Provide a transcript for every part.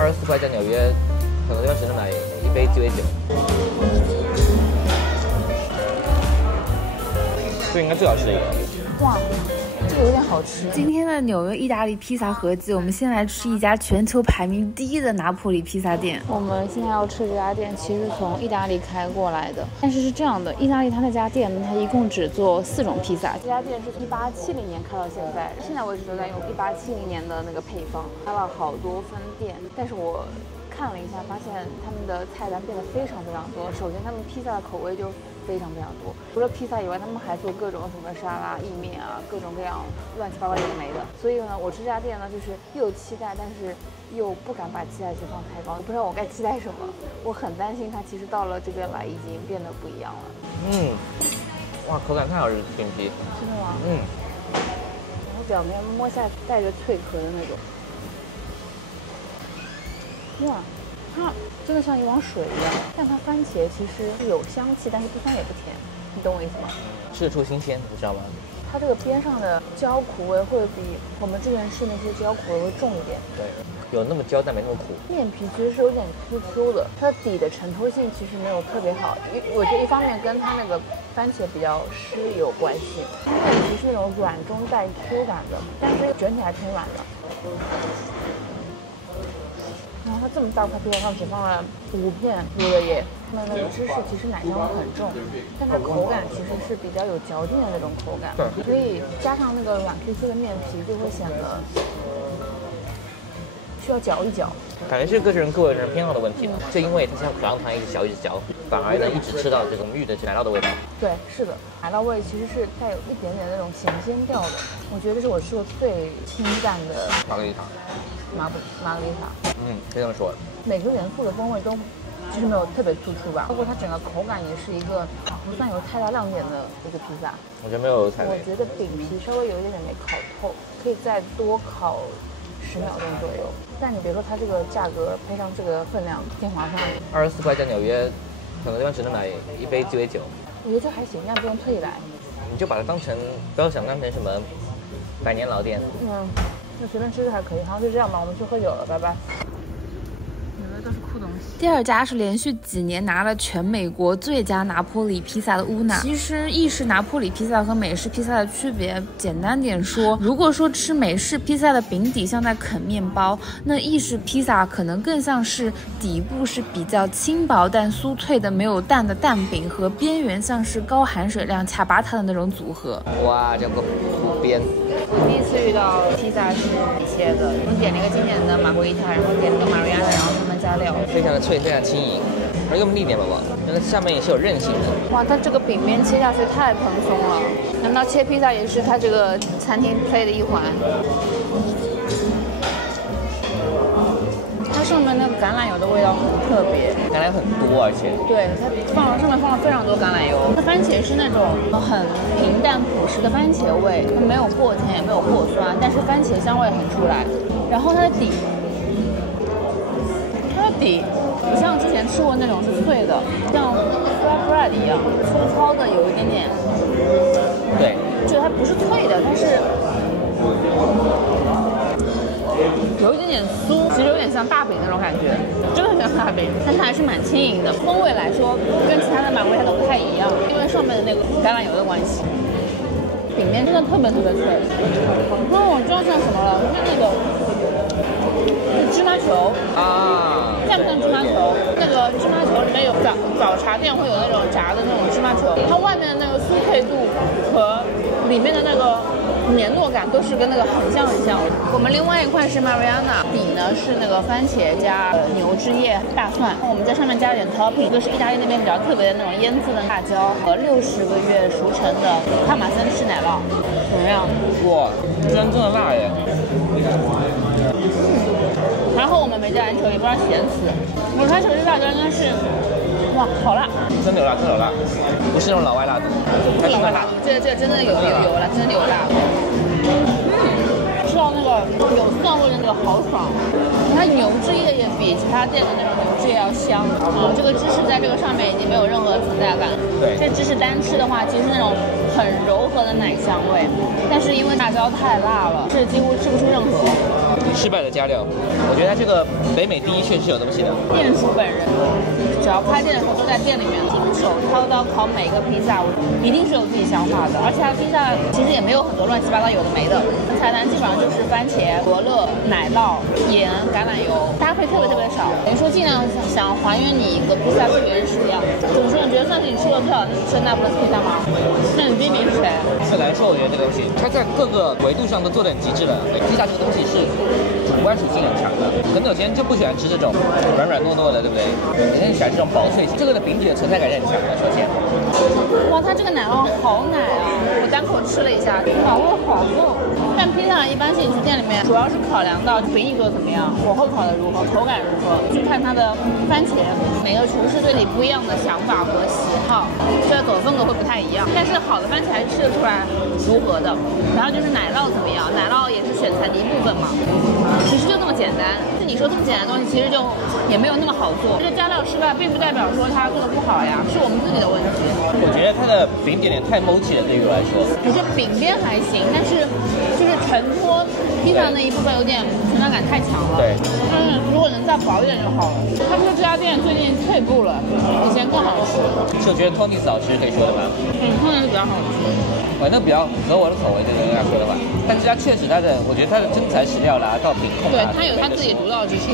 24块，在纽约很多地方只能买一杯鸡尾酒。这应该最好吃的一个。哇，这个有点好吃。今天的纽约意大利披萨合集，我们先来吃一家全球排名第1的拿破里披萨店。我们现在要吃这家店，其实从意大利开过来的，但是是这样的，意大利它那家店它一共只做4种披萨。这家店是从1870年开到现在，现在为止都在用1870年的那个配方，开了好多分店。但是我看了一下，发现他们的菜单变得非常非常多。首先，他们披萨的口味就非常非常多，除了披萨以外，他们还做各种什么沙拉、意面啊，各种各样乱七八糟有的没的。所以呢，我吃这家店呢，就是又期待，但是又不敢把期待值放太高，不知道我该期待什么。我很担心它其实到了这边来已经变得不一样了。哇，口感太好吃，饼皮。真的吗？然后表面摸下带着脆壳的那种。哇，它真的像一碗水一样，但它番茄其实是有香气，但是不酸也不甜，你懂我意思吗？吃得出新鲜，你知道吗？它这个边上的焦苦味会比我们之前吃那些焦苦味会重一点。对，有那么焦但没那么苦。面皮其实是有点 QQ 的，它的底的渗透性其实没有特别好，我觉得一方面跟它那个番茄比较湿有关系。面皮是那种软中带 Q 感的，但是卷起来挺软的。然后它这么大块披萨上只放了5片芦苇叶，它们那个芝士其实奶香味很重，但它口感其实是比较有嚼劲的那种口感，所以加上那个软 QQ 的面皮就会显得需要嚼一嚼。感觉是个人偏好的问题了，就因为它像口香糖一直嚼，反而呢一直吃到这种浓郁的奶酪的味道。对，是的，奶酪味其实是带有一点点那种咸鲜调的。我觉得这是我吃过最清淡的玛格丽塔。可以这么说。每个元素的风味都其实没有特别突出吧，包括它整个口感也是一个不算有太大亮点的一个披萨。我觉得没有踩雷。我觉得饼皮稍微有一点点没烤透，可以再多烤10秒钟左右。但你别说它这个价格配上这个分量挺划算的。24块，在纽约很多地方只能买一杯鸡尾酒。我觉得这还行，但不用特意来。你就把它当成，不要想当成什么百年老店。就随便吃吃还可以。好，就这样吧，我们去喝酒了，拜拜。都是酷东西。第2家是连续几年拿了全美国最佳拿坡里披萨的乌娜。其实意式拿坡里披萨和美式披萨的区别，简单点说，如果说吃美式披萨的饼底像在啃面包，那意式披萨可能更像是底部是比较轻薄但酥脆的没有蛋的蛋饼，和边缘像是高含水量恰巴塔的那种组合。哇，这个湖边。第一次遇到披萨是你切的，我们点了一个经典的玛格丽塔，然后点了个玛利亚娜，然后他们加料，非常的脆，非常轻盈，而用力点宝宝，那个下面也是有韧性的。哇，它这个饼面切下去太蓬松了，难道切披萨也是它这个餐厅 play 的一环？它上面那个橄榄油的味道很特别，橄榄油很多，而且对，它上面放了非常多橄榄油。它番茄是那种很平淡朴实的番茄味，它没有过甜也没有过酸，但是番茄香味很出来。然后它的底不像之前吃过那种是脆的，像 flatbread 一样粗糙的，有一点点，对，就它不是脆的，但是有一点点酥，其实有点像大饼那种感觉，真的很像大饼，但它还是蛮轻盈的。风味来说，跟其他的玛格丽塔都不太一样，因为上面的那个橄榄油的关系。饼面真的特别特别脆。我知道像什么了，像那个芝麻球啊，像不像芝麻球？那个芝麻球里面有早茶店会有那种炸的那种芝麻球，它外面的那个酥脆度和里面的那个绵糯感都是跟那个很像。我们另外一块是 Mariana， 底呢是那个番茄加牛至叶、大蒜，我们在上面加了点 topping， 一个是意大利那边比较特别的那种腌制的辣椒和60个月熟成的帕玛森式奶酪，怎么样？哇，真的辣耶！然后我们没加安球，也不知道咸死。我开始这辣椒应该是，哇，好辣！真的有辣，真的有辣，不是那种老外辣的，不是老外辣的，这真的有辣，真的有辣。吃到那个有蒜味的那个豪爽，它牛至叶也比其他店的那种牛至叶要香。这个芝士在这个上面已经没有任何存在感。对，这芝士单吃的话，其实是那种很柔和的奶香味，但是因为辣椒太辣了，是几乎吃不出任何。失败的加料。我觉得它这个北美第一确实是有东西的。店主本人只要开店的时候都在店里面亲手掏刀烤每个披萨，一定是有自己想法的。而且它披萨其实也没有很多乱七八糟有的没的，菜单基本上就是番茄、罗勒、奶酪、盐、橄榄油，搭配特别少。等于说尽量想还原你一个披萨最原始的样子。怎么说？你觉得算是你吃过最好吃的那不勒斯披萨吗？那你第一名是谁？很难说，我觉得这个东西它在各个维度上都做得很极致了。披萨这个东西是主观属性很强的，可能有些人就不喜欢吃这种软糯糯的，对不对？有些人喜欢这种薄脆型。这个的饼底的存在感是很强的，首先。哇，它这个奶酪好奶啊！我单口吃了一下，奶酪好厚。但披萨一般性你去店里面主要是考量到饼底做的怎么样，火候烤的如何，口感如何，去看它的番茄。每个厨师对你不一样的想法和喜好，这个走的风格会不太一样。但是好的番茄还是吃得出来如何的。然后就是奶酪怎么样，奶酪也是选材的一部分嘛。其实就这么简单。就你说这么简单的东西，其实就也没有那么好做。这个加料失败，并不代表说它做的不好呀，是我们自己的问题。我觉得它的饼点太 mochi 了，对于我来说。可是饼边还行，但是就是承托披萨那一部分有点存在感太强了。对。如果能再薄一点就好了。他们说这家店最近退步了，以前更好吃。是我觉得 Tony's 好吃可以说的吗？Tony's 比较好吃。那比较符合我的口味，这个应该说的话。但是它确实我觉得它的真材实料啦，到品控对，它有它自己独到之处。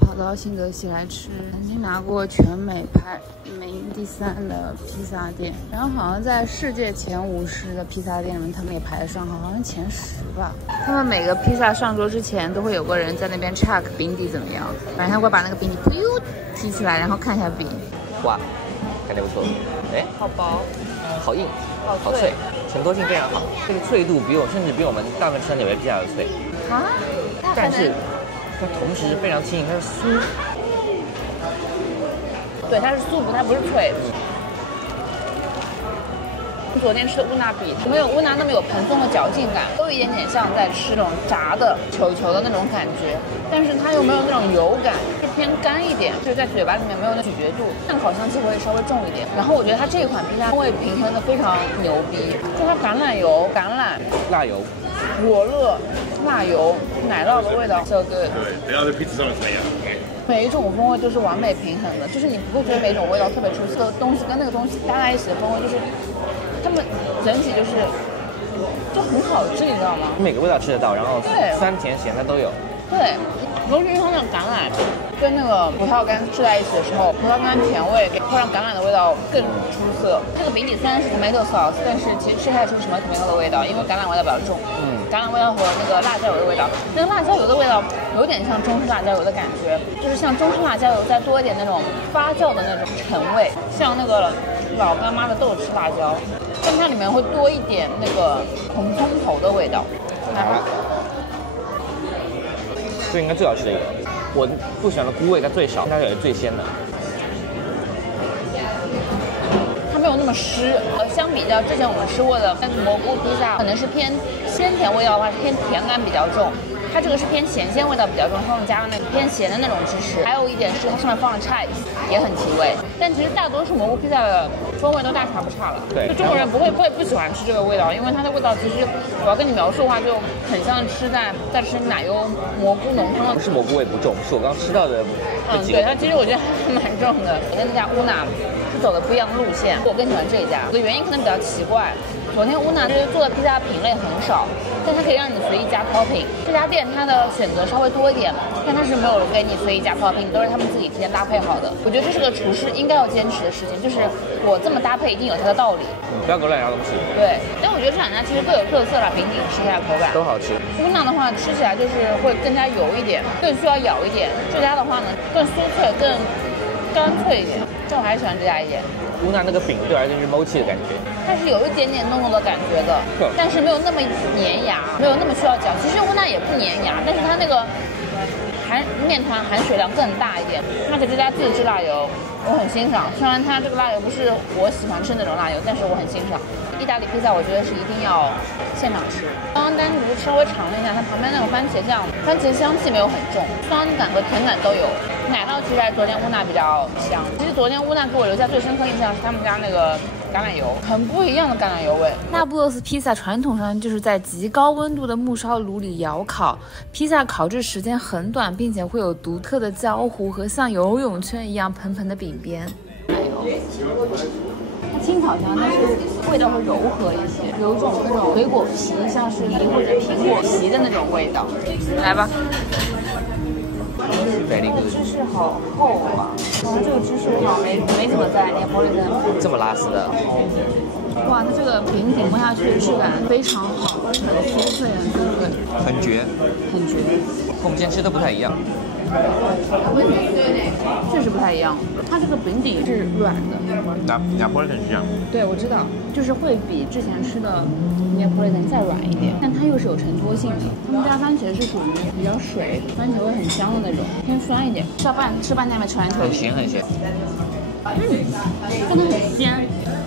跑到新泽西来吃，曾经拿过全美排名第3的披萨店，然后好像在世界前50的披萨店里面，他们也排得上，好像前10吧。他们每个披萨上桌之前，都会有个人在那边 check 饼底怎么样，反正他会把那个饼底提起来，然后看一下饼。哇，感觉不错。哎，好薄，好硬，好脆，承托性非常好。这个脆度甚至比我们大部分吃的纽约披萨要脆啊。但是它同时非常轻盈，它是酥。对，它是酥不，它不是脆。昨天吃的乌纳比没有乌纳那么有蓬松的嚼劲感，都有一点点像在吃那种炸的球球的那种感觉，但是它又没有那种油感，就偏干一点，就是在嘴巴里面没有那咀嚼度，碳烤香气会稍微重一点。然后我觉得它这一款披萨风味平衡的非常牛逼，就它橄榄油、橄榄、辣油、罗勒、辣油、奶酪的味道 ，so good。对，等下在披萨上怎样？每一种风味都是完美平衡的，就是你不会觉得每种味道特别出色的东西跟那个东西搭在一起的风味，就是它们整体就很好吃，你知道吗？每个味道吃得到，然后酸甜咸它都有。对，尤其是它那个橄榄跟那个葡萄干吃在一起的时候，葡萄干甜味会让橄榄的味道更出色。这个饼底虽然是 tomato sauce， 但是其实吃起来就是什么 tomato 的味道，因为橄榄味道比较重。橄榄味道和那个辣椒油的味道，那个辣椒油的味道有点像中式辣椒油的感觉，就是像中式辣椒油再多一点那种发酵的那种陈味，像那个老干妈的豆豉辣椒，但它里面会多一点那个红葱头的味道。这应该最好吃的一个，我不喜欢的菇味它最少，它也是最鲜的。它没有那么湿，相比较之前我们吃过的那个蘑菇披萨，可能是偏鲜甜味道的话，是偏甜感比较重。它这个是偏咸鲜味道比较重，他们加了那个偏咸的那种芝士，还有一点是它上面放了 chives， 也很提味。但其实大多数蘑菇披萨的风味都大差不差了。对，就中国人不喜欢吃这个味道，因为它的味道其实我要跟你描述的话，就很像在吃奶油蘑菇浓汤。不是蘑菇味不重，是我刚吃到的。对，它其实我觉得还蛮重的。我跟那家乌娜是走的不一样的路线，我更喜欢这一家。我的原因可能比较奇怪。昨天乌娜就是做的披萨品类很少，但它可以让你随意加 topping。这家店它的选择稍微多一点，但它是没有给你随意加 topping， 都是他们自己提前搭配好的。我觉得这是个厨师应该要坚持的事情，就是我这么搭配一定有它的道理。不要给我乱加东西。对，但我觉得这两家其实各有特色啦，饼底吃起来口感都好吃。乌娜的话吃起来就是会更加油一点，更需要咬一点。这家的话呢，更酥脆，更干脆一点。但我还是喜欢这家一点。乌娜那个饼对我来说是 mochi 的感觉，它是有一点点糯糯的感觉的，但是没有那么粘牙，没有那么需要嚼。其实乌娜也不粘牙，但是它那个面团含水量更大一点。而且这家自制辣油我很欣赏，虽然它这个辣油不是我喜欢吃那种辣油，但是我很欣赏。意大利披萨我觉得是一定要现场吃。刚刚单独稍微尝了一下，它旁边那种番茄酱，番茄香气没有很重，酸感和甜感都有。奶酪其实还是昨天乌娜比较香。其实昨天乌娜给我留下最深刻印象是他们家那个橄榄油，很不一样的橄榄油味。那不勒斯披萨传统上就是在极高温度的木烧炉里窑烤，披萨烤制时间很短，并且会有独特的焦糊和像游泳圈一样蓬蓬的饼边。它轻烤香，但是味道会柔和一些，有一种那种水果皮，像是梨或者苹果皮的那种味道。来吧。芝士好厚啊！这个芝士我好像没怎么在那玻璃灯这么拉丝的。哇，它这个饼顶摸下去质感非常好，很酥脆，很酥脆，很绝，很绝。跟我们今天吃的不太一样。确实不太一样，它这个饼底是软的。Neapolitan 是这样。对，我知道，就是会比之前吃的 Neapolitan 再软一点，但它又是有承托性的。他们家番茄是属于比较水，番茄味很香的那种，偏酸一点。吃半天没吃完球。很咸很咸。真的很鲜。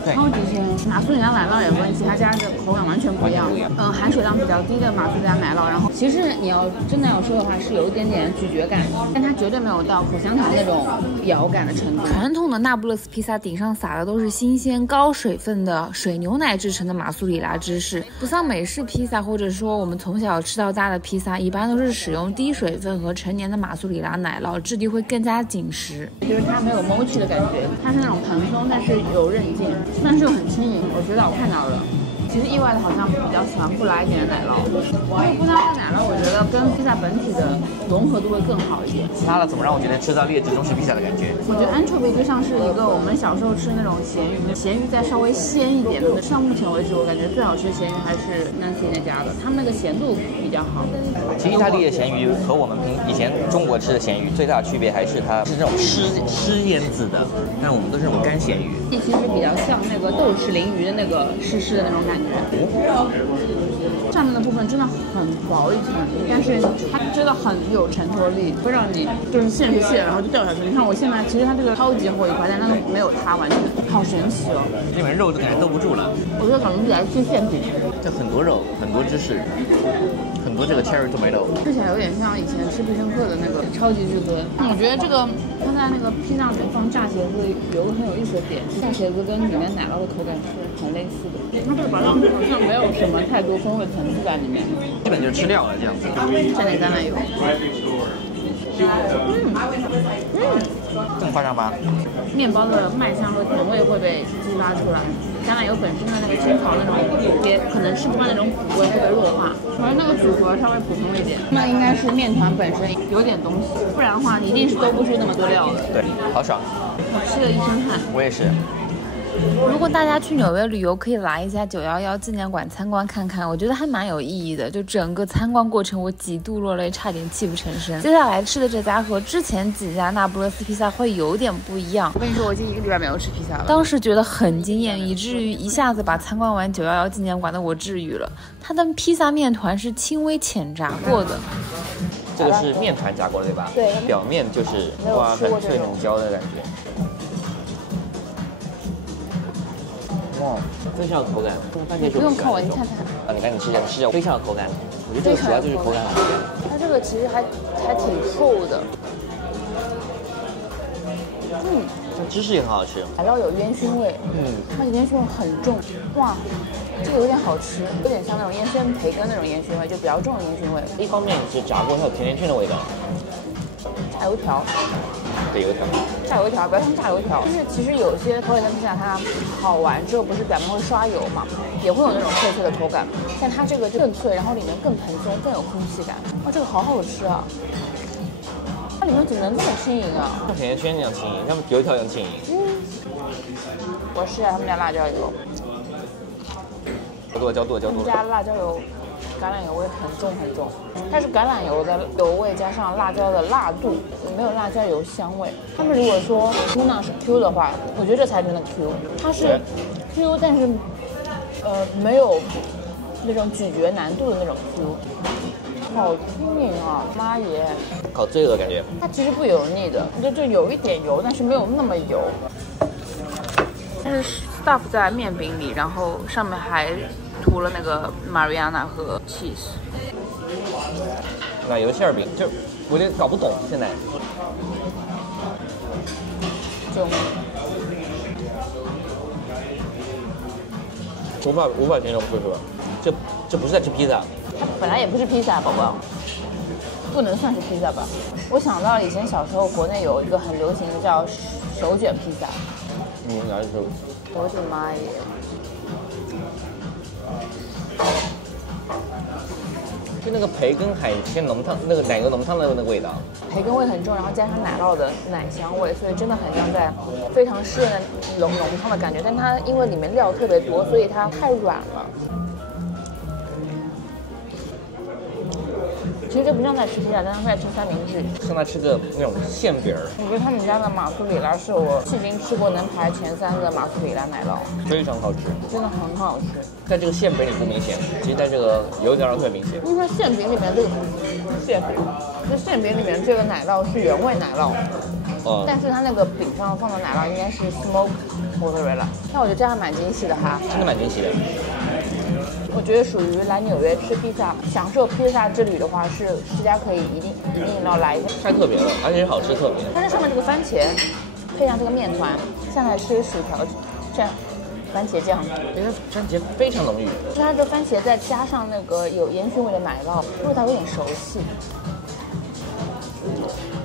超级鲜，马苏里拉奶酪也跟其他家的口感完全不一样。含水量比较低的马苏里拉奶酪，然后其实你要真的要说的话，是有一点点咀嚼感，但它绝对没有到口香糖那种咬感的程度。传统的那不勒斯披萨顶上撒的都是新鲜高水分的水牛奶制成的马苏里拉芝士，不像美式披萨或者说我们从小吃到大的披萨，一般都是使用低水分和成年的马苏里拉奶酪，质地会更加紧实。就是它没有 mochi 的感觉，它是那种蓬松但是有韧劲。但是又很轻盈，我觉得我看到了。其实意外的好像比较喜欢不拉一点的奶酪，因为不拉的奶酪我觉得跟披萨本体的融合度会更好一点。拉了怎么让我觉得吃到劣质中式披萨的感觉？我觉得 anchovy 就像是一个我们小时候吃那种咸鱼，咸鱼再稍微鲜一点的。到目前为止，我感觉最好吃的咸鱼还是 Nancy 那家的，他们那个咸度比较好。其实意大利的咸鱼和我们以前中国吃的咸鱼最大的区别还是它是那种湿腌制的，但我们都是那种干咸鱼。其实比较像那个豆豉鲮鱼的那个湿的那种感觉。上面的部分真的很薄一层，但是它真的很有承托力，会让你就是馅是馅，然后就掉下去。你看我现在其实它这个超级厚一块，但它没有它完全，好神奇哦！这碗肉都感觉兜不住了。我觉得感觉起来是馅饼，这很多肉，很多芝士，很多这个 cherry tomato， 吃起来有点像以前吃必胜客的那个超级至尊。我觉得这个它在那个披萨里面放炸茄子有个很有意思的点，炸茄子跟里面奶酪的口感是很类似的。它这个麻酱好像没有什么太多风味层次在里面，基本就是吃料了这样子。蘸点橄榄油。这么夸张吗？面包的麦香和甜味会被激发出来，橄榄油本身的那个清烤那种也可能吃不惯那种苦味会被弱化，而那个组合稍微普通一点。那应该是面团本身有点东西，不然的话一定是兜不出那么多料的。对，好爽，我吃了一身汗。我也是。如果大家去纽约旅游，可以来一家911纪念馆参观看看，我觉得还蛮有意义的。就整个参观过程，我几度落泪，差点泣不成声。接下来吃的这家和之前几家那不勒斯披萨会有点不一样。我跟你说，我已经1个礼拜没有吃披萨了。当时觉得很惊艳，以至于一下子把参观完911纪念馆的我治愈了。它的披萨面团是轻微浅炸过的。这个是面团炸过的对吧？对。表面就是哇，很脆很焦的感觉。哇，非常有口感，番茄不用看我，你看看。啊，你赶紧吃一下，吃一下，非常有口感。我觉得这个主要就是口感好。它这个其实还挺厚的。这芝士也很好吃。奶酪有烟熏味，它的烟熏味很重。哇，这个有点好吃，有点像那种烟熏培根那种烟熏味，就比较重的烟熏味。一方面是炸过，它有甜甜圈的味道。炸油条。对，油条。炸油条，不要像炸油条。就是其实有些口味的披萨它烤完之后不是表面会刷油嘛，也会有那种脆脆的口感，但它这个就更脆，然后里面更蓬松，更有空气感。哇，这个好好吃啊！它里面怎么能这么轻盈啊？像甜甜圈一样轻盈，像油条一样轻盈。我试一下他们家辣椒油。焦多。他们家辣椒油。橄榄油味很重很重，但是橄榄油的油味加上辣椒的辣度，没有辣椒油香味。他们如果说 tuna 是 Q 的话，我觉得这才真的 Q， 它是 Q， 但是没有那种咀嚼难度的那种 Q， 好轻盈啊，妈耶！好罪恶感觉。它其实不油腻的，就有一点油，但是没有那么油。但是 stuff 在面饼里，然后上面还涂了那个 Mariana 和 cheese， 奶油馅饼，就我有点搞不懂现在。就无法形容，说实话，这不是在吃披萨。它本来也不是披萨，宝宝，不能算是披萨吧。我想到以前小时候国内有一个很流行的叫手卷披萨。哪里是？我的妈耶！就那个培根海鲜浓汤，那个奶油浓汤的那个味道。培根味很重，然后加上奶酪的奶香味，所以真的很像在非常湿润的浓汤的感觉。但它因为里面料特别多，所以它太软了。其实这不像在吃披萨，但是在吃三明治，像在吃个那种馅饼儿。我觉得他们家的马苏里拉是我迄今吃过能排前3的马苏里拉奶酪，非常好吃，真的很好吃。在这个馅饼里不明显，其实在这个油条上特别明显。因为它馅饼里面这个馅饼，这馅饼里面这个奶酪是原味奶酪，但是它那个饼上放的奶酪应该是 smoke mozzarella。但我觉得这样蛮惊喜的哈，真的蛮惊喜的。我觉得属于来纽约吃披萨、享受披萨之旅的话，是大家可以一定要来一下。太特别了，而且是好吃特别。它这上面这个番茄，配上这个面团，下来吃薯条蘸番茄酱，因为番茄非常浓郁。就是它这番茄再加上那个有烟熏味的奶酪，味道有点熟悉。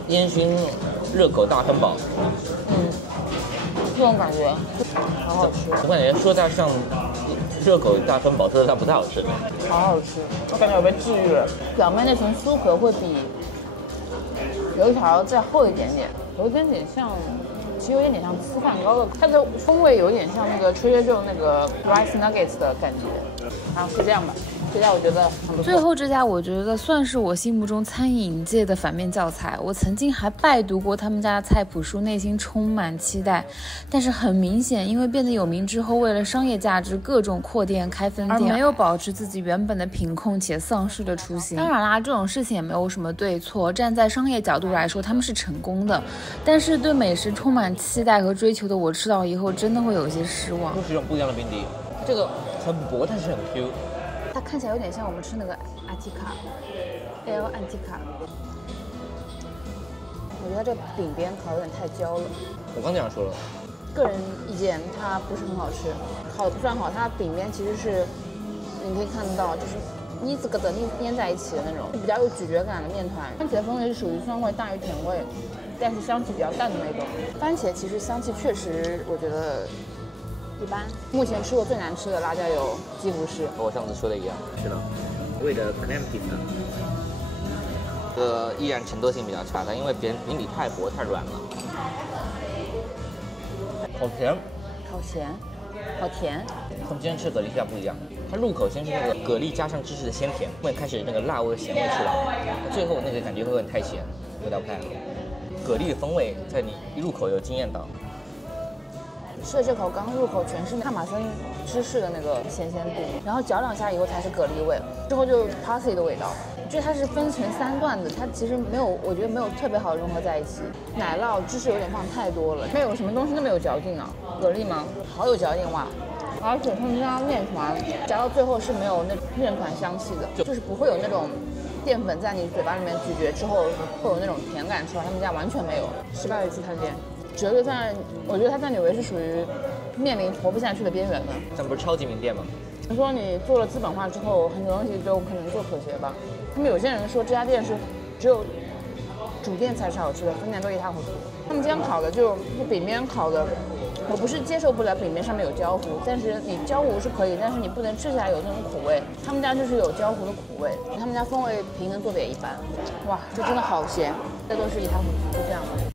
烟熏热狗大汉堡，这种感觉好好吃。我感觉说它像热狗大汉堡，说它不太好吃。好好吃，我感觉我被治愈了。表面那层酥壳会比油条再厚一点点，有点像，其实有点像吃饭糕的，它的风味有点像那个Trader Joe那个 Rice Nuggets 的感觉。啊，是这样吧。这家我觉得很不错。最后这家我觉得算是我心目中餐饮界的反面教材。我曾经还拜读过他们家的菜谱书，内心充满期待。但是很明显，因为变得有名之后，为了商业价值，各种扩店开分店，而没有保持自己原本的品控且丧失了初心。当然啦，这种事情也没有什么对错。站在商业角度来说，他们是成功的。但是对美食充满期待和追求的我，吃到以后真的会有些失望。又是一种不一样的冰滴，这个很薄，但是很 Q。它看起来有点像我们吃那个阿提卡 ，L 安提卡。我觉得它这饼边烤有点太焦了。我刚这样说了。个人意见，它不是很好吃，烤得不算好。它饼边其实是，你可以看得到，就是腻子疙瘩粘在一起的那种，比较有咀嚼感的面团。番茄风味是属于酸味大于甜味，但是香气比较淡的那种。番茄其实香气确实，我觉得一般。目前吃过最难吃的辣椒油几乎是和我上次说的一样。是的，味的 clam pizza， 这个依然承托性比较差，但因为饼底太薄太软了，好甜，好咸，好甜。和我们今天吃的蛤蜊披萨不一样，它入口先是那个蛤蜊加上芝士的鲜甜，后面开始那个辣味咸味出来，最后那个感觉会有点太咸，味道不太好。蛤蜊的风味在你一入口有惊艳到。吃的这口刚入口全是帕玛森芝士的那个咸度，然后嚼2下以后才是蛤蜊味，之后就 parsley 的味道。就它是分成3段的，它其实没有，我觉得没有特别好融合在一起。奶酪芝士有点放太多了，没有什么东西那么有嚼劲啊。蛤蜊吗？好有嚼劲哇！而且他们家面团夹到最后是没有那面团香气的，就是不会有那种淀粉在你嘴巴里面咀嚼之后会有那种甜感出来，他们家完全没有。失败的去探店。折叠在，我觉得它在纽约是属于面临活不下去的边缘的。这不是超级名店吗？你说你做了资本化之后，很多东西都可能做妥协吧。他们有些人说这家店是只有主店才是好吃的，分店都一塌糊涂。他们今天烤的就饼边烤的，我不是接受不了饼边上面有焦糊，但是你焦糊是可以，但是你不能吃起来有那种苦味。他们家就是有焦糊的苦味，他们家风味平衡做的也一般。哇，这真的好咸，这都是一塌糊涂，就这样的。